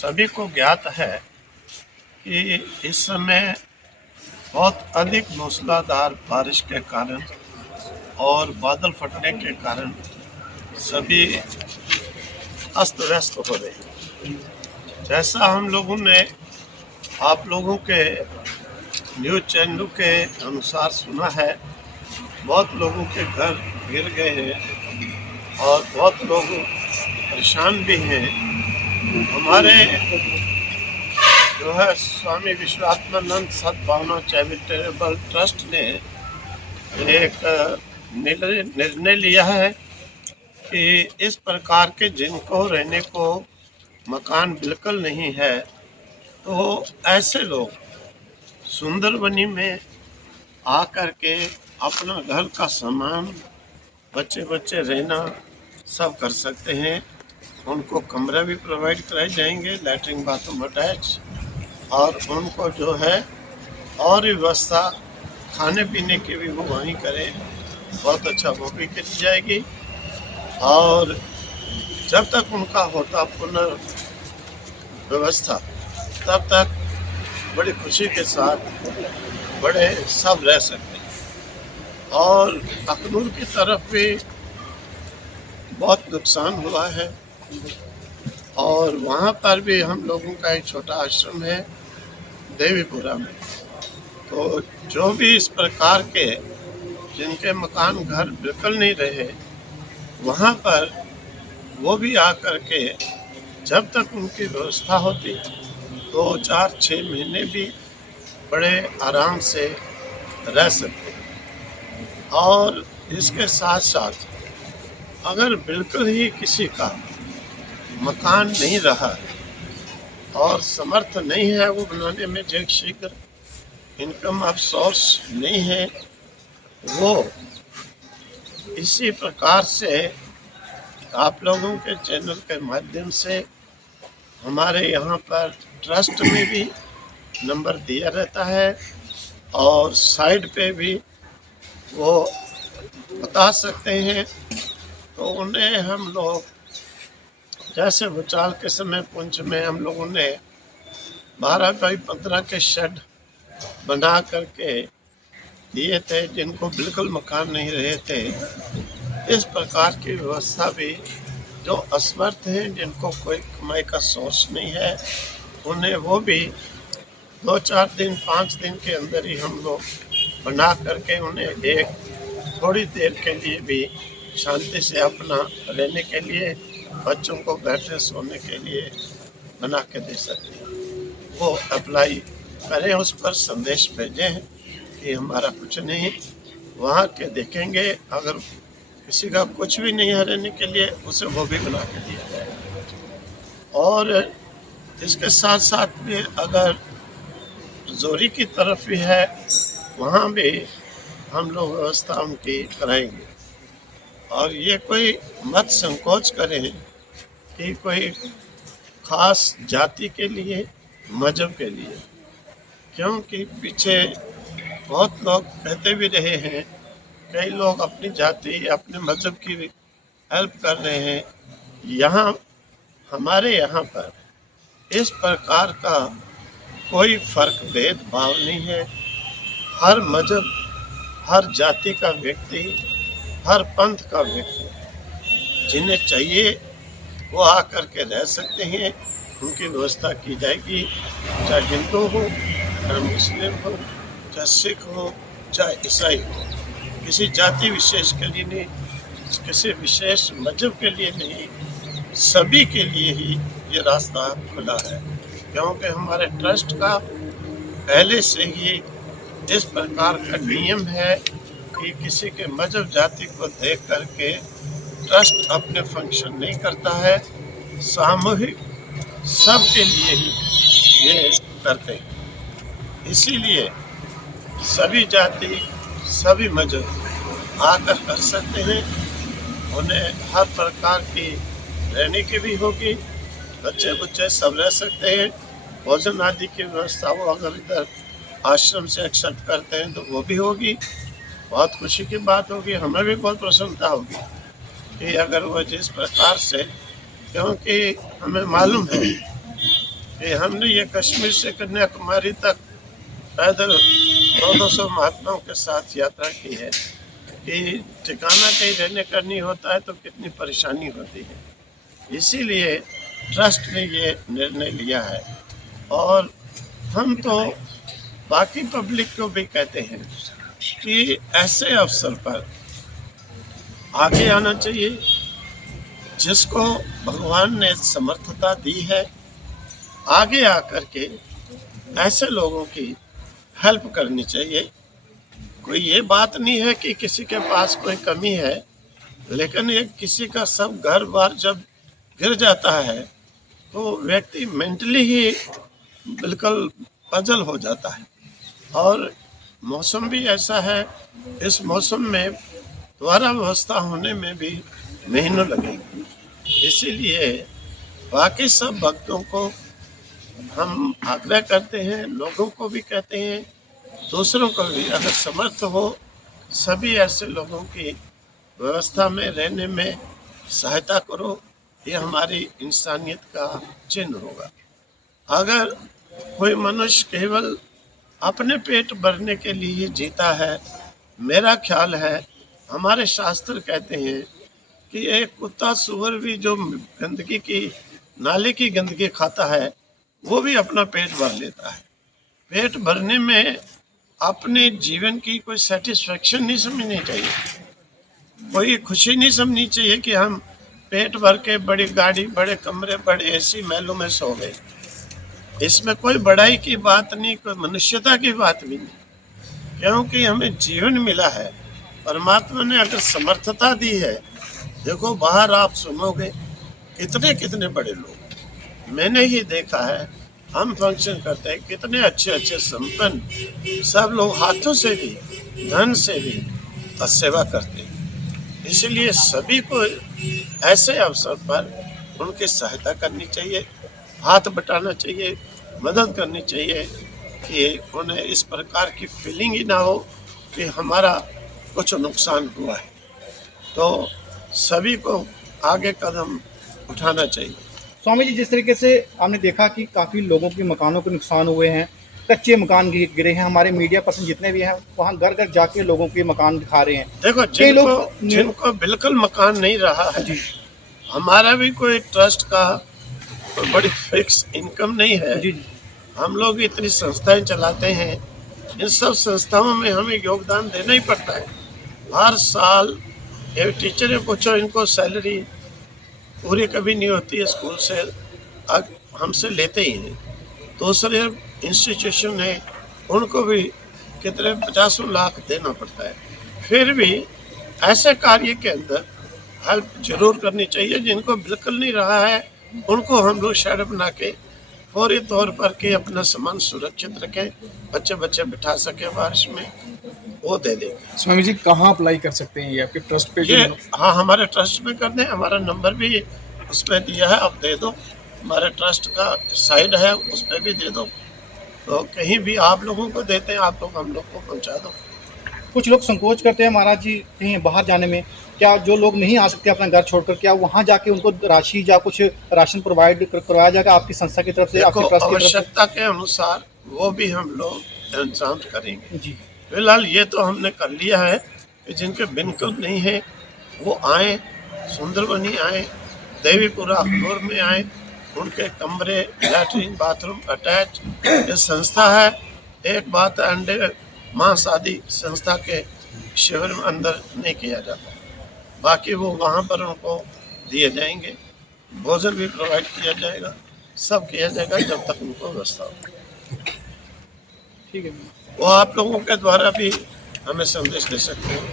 सभी को ज्ञात है कि इस समय बहुत अधिक मूसलाधार बारिश के कारण और बादल फटने के कारण सभी अस्त व्यस्त हो रहे हैं। जैसा हम लोगों ने आप लोगों के न्यूज़ चैनलों के अनुसार सुना है, बहुत लोगों के घर गिर गए हैं और बहुत लोग परेशान भी हैं। हमारे जो है स्वामी विश्वात्मानंद सद्भावना चैरिटेबल ट्रस्ट ने एक निर्णय लिया है कि इस प्रकार के जिनको रहने को मकान बिल्कुल नहीं है, तो ऐसे लोग सुंदरबनी में आकर के अपना घर का सामान, बच्चे रहना सब कर सकते हैं। उनको कमरा भी प्रोवाइड कराए जाएंगे, लैट्रिन बाथरूम अटैच, और उनको जो है और व्यवस्था खाने पीने की भी वो वहीं करें। बहुत अच्छा वो भी की जाएगी और जब तक उनका होता पुनर्व्यवस्था तब तक बड़ी खुशी के साथ बड़े सब रह सकते हैं। और अखनूर की तरफ भी बहुत नुकसान हुआ है और वहाँ पर भी हम लोगों का एक छोटा आश्रम है देवीपुरा में। तो जो भी इस प्रकार के जिनके मकान घर बिल्कुल नहीं रहे, वहाँ पर वो भी आकर के जब तक उनकी व्यवस्था होती 2-4-6 महीने भी बड़े आराम से रह सकते हैं। और इसके साथ साथ अगर बिल्कुल ही किसी का मकान नहीं रहा और समर्थ नहीं है वो बनाने में, जो शीघ्र इनकम ऑफ सोर्स नहीं है, वो इसी प्रकार से आप लोगों के चैनल के माध्यम से हमारे यहाँ पर ट्रस्ट में भी नंबर दिया रहता है और साइड पे भी वो बता सकते हैं। तो उन्हें हम लोग जैसे भूचाल के समय पुंछ में हम लोगों ने 12x15 के शेड बना करके दिए थे जिनको बिल्कुल मकान नहीं रहे थे। इस प्रकार की व्यवस्था भी जो असमर्थ हैं, जिनको कोई कमाई का सोर्स नहीं है, उन्हें वो भी 2-4 दिन 5 दिन के अंदर ही हम लोग बना करके उन्हें एक थोड़ी देर के लिए भी शांति से अपना रहने के लिए, बच्चों को बैठने सोने के लिए बना के दे सकते हैं। वो अप्लाई करें, उस पर संदेश भेजें कि हमारा कुछ नहीं, वहाँ के देखेंगे अगर किसी का कुछ भी नहीं है रहने के लिए, उसे वो भी बना के दिया जाए। और इसके साथ साथ भी अगर जोरी की तरफ भी है, वहाँ भी हम लोग व्यवस्था उनकी कराएंगे। और ये कोई मत संकोच करें कि कोई खास जाति के लिए, मजहब के लिए, क्योंकि पीछे बहुत लोग कहते भी रहे हैं, कई लोग अपनी जाति अपने मजहब की हेल्प कर रहे हैं। यहाँ हमारे यहाँ पर इस प्रकार का कोई फर्क भेदभाव नहीं है। हर मजहब, हर जाति का व्यक्ति, हर पंथ का व्यक्ति जिन्हें चाहिए वो आकर के रह सकते हैं, उनकी व्यवस्था की जाएगी। चाहे हिंदू हो, चाहे मुस्लिम हो, चाहे सिख हो, चाहे ईसाई हो, किसी जाति विशेष के लिए नहीं, किसी विशेष मजहब के लिए नहीं, सभी के लिए ही ये रास्ता खुला है। क्योंकि हमारे ट्रस्ट का पहले से ही इस प्रकार का नियम है कि किसी के मजहब जाति को देख करके ट्रस्ट अपने फंक्शन नहीं करता है, सामूहिक सबके लिए ही ये करते हैं। इसीलिए सभी जाति, सभी मजहब आकर कर सकते हैं। उन्हें हर प्रकार की रहने की भी होगी, बच्चे सब रह सकते हैं। भोजन आदि की व्यवस्था वो अगर इधर आश्रम से एक्सेप्ट करते हैं तो वो भी होगी। बहुत खुशी की बात होगी, हमें भी बहुत प्रसन्नता होगी कि अगर वो जिस प्रकार से, क्योंकि हमें मालूम है कि हमने ये कश्मीर से कन्याकुमारी तक पैदल 200 महात्माओं के साथ यात्रा की है कि ठिकाना कहीं रहने का नहीं होता है तो कितनी परेशानी होती है। इसीलिए ट्रस्ट ने ये निर्णय लिया है और हम तो बाकी पब्लिक को भी कहते हैं कि ऐसे अवसर पर आगे आना चाहिए। जिसको भगवान ने समर्थता दी है, आगे आकर के ऐसे लोगों की हेल्प करनी चाहिए। कोई ये बात नहीं है कि किसी के पास कोई कमी है, लेकिन ये किसी का सब घर बार जब गिर जाता है तो व्यक्ति मेंटली ही बिल्कुल पजल हो जाता है। और मौसम भी ऐसा है, इस मौसम में दोबारा व्यवस्था होने में भी महीनों लगेंगे। इसीलिए बाकी सब भक्तों को हम आग्रह करते हैं, लोगों को भी कहते हैं, दूसरों को भी, अगर समर्थ हो सभी ऐसे लोगों की व्यवस्था में रहने में सहायता करो। ये हमारी इंसानियत का चिन्ह होगा। अगर कोई मनुष्य केवल अपने पेट भरने के लिए जीता है, मेरा ख्याल है हमारे शास्त्र कहते हैं कि एक कुत्ता सुअर भी जो गंदगी की नाले की गंदगी खाता है वो भी अपना पेट भर लेता है। पेट भरने में अपने जीवन की कोई सेटिस्फेक्शन नहीं समझनी चाहिए, कोई खुशी नहीं समझनी चाहिए कि हम पेट भर के बड़ी गाड़ी, बड़े कमरे, बड़े एसी महलों में सो गए। इसमें कोई बड़ाई की बात नहीं, कोई मनुष्यता की बात भी नहीं, क्योंकि हमें जीवन मिला है। परमात्मा ने अगर समर्थता दी है, देखो बाहर आप सुनोगे कितने कितने बड़े लोग, मैंने ही देखा है, हम फंक्शन करते हैं, कितने अच्छे अच्छे संपन्न सब लोग हाथों से भी धन से भी सेवा करते हैं। इसलिए सभी को ऐसे अवसर पर उनकी सहायता करनी चाहिए, हाथ बटाना चाहिए, मदद करनी चाहिए कि उन्हें इस प्रकार की फीलिंग ही ना हो कि हमारा कुछ नुकसान हुआ है। तो सभी को आगे कदम उठाना चाहिए। स्वामी जी, जिस तरीके से हमने देखा कि काफ़ी लोगों के मकानों के नुकसान हुए हैं, कच्चे मकान गिरे हैं, हमारे मीडिया पर्सन जितने भी हैं वहाँ घर घर जाके लोगों के मकान दिखा रहे हैं। देखो जिनको बिल्कुल मकान नहीं रहा है, हमारा भी कोई ट्रस्ट का कोई बड़ी फिक्स इनकम नहीं है। जी, हम लोग इतनी संस्थाएं चलाते हैं, इन सब संस्थाओं में हमें योगदान देना ही पड़ता है। हर साल ये टीचर पूछो, इनको सैलरी पूरी कभी नहीं होती है, स्कूल से हमसे लेते ही हैं। दूसरे इंस्टीट्यूशन है, उनको भी कितने 50 लाख देना पड़ता है। फिर भी ऐसे कार्य के अंदर हेल्प जरूर करनी चाहिए। जिनको बिल्कुल नहीं रहा है उनको हम लोग शेड बना के फौरी तौर पर के अपना सामान सुरक्षित रखें, बच्चे बिठा सके बारिश में, वो दे देंगे। स्वामी जी, कहाँ अप्लाई कर सकते हैं ये आपके ट्रस्ट पे? ये हाँ, हमारे ट्रस्ट में कर दें, हमारा नंबर भी उसमें दिया है, आप दे दो। हमारे ट्रस्ट का साइड है, उस पर भी दे दो, तो कहीं भी आप लोगों को देते हैं, आप लोग हम लोग को पहुँचा दो। कुछ लोग संकोच करते हैं महाराज जी कहीं बाहर जाने में, क्या जो लोग नहीं आ सकते अपना घर छोड़कर, क्या वहाँ जाके उनको राशि या कुछ राशन प्रोवाइड करवाया जाएगा आपकी संस्था की तरफ से, आपके ट्रस्ट की तरफ से? आवश्यकता के अनुसार वो भी हम लोग इंतजाम करेंगे जी। फिलहाल ये तो हमने कर लिया है कि जिनके बिल्कुल नहीं है वो आए, सुंदरबनी आए, देवीपुरा अखनूर में आए, उनके कमरे, लैट्रिन, बाथरूम अटैच। ये संस्था है, एक बात अंडे मांस आदि संस्था के शिविर में अंदर नहीं किया जाता, बाकी वो वहाँ पर उनको दिए जाएंगे, भोजन भी प्रोवाइड किया जाएगा, सब किया जाएगा जब तक उनको व्यवस्था हो। ठीक है। वो आप लोगों के द्वारा भी हमें संदेश दे सकते हैं।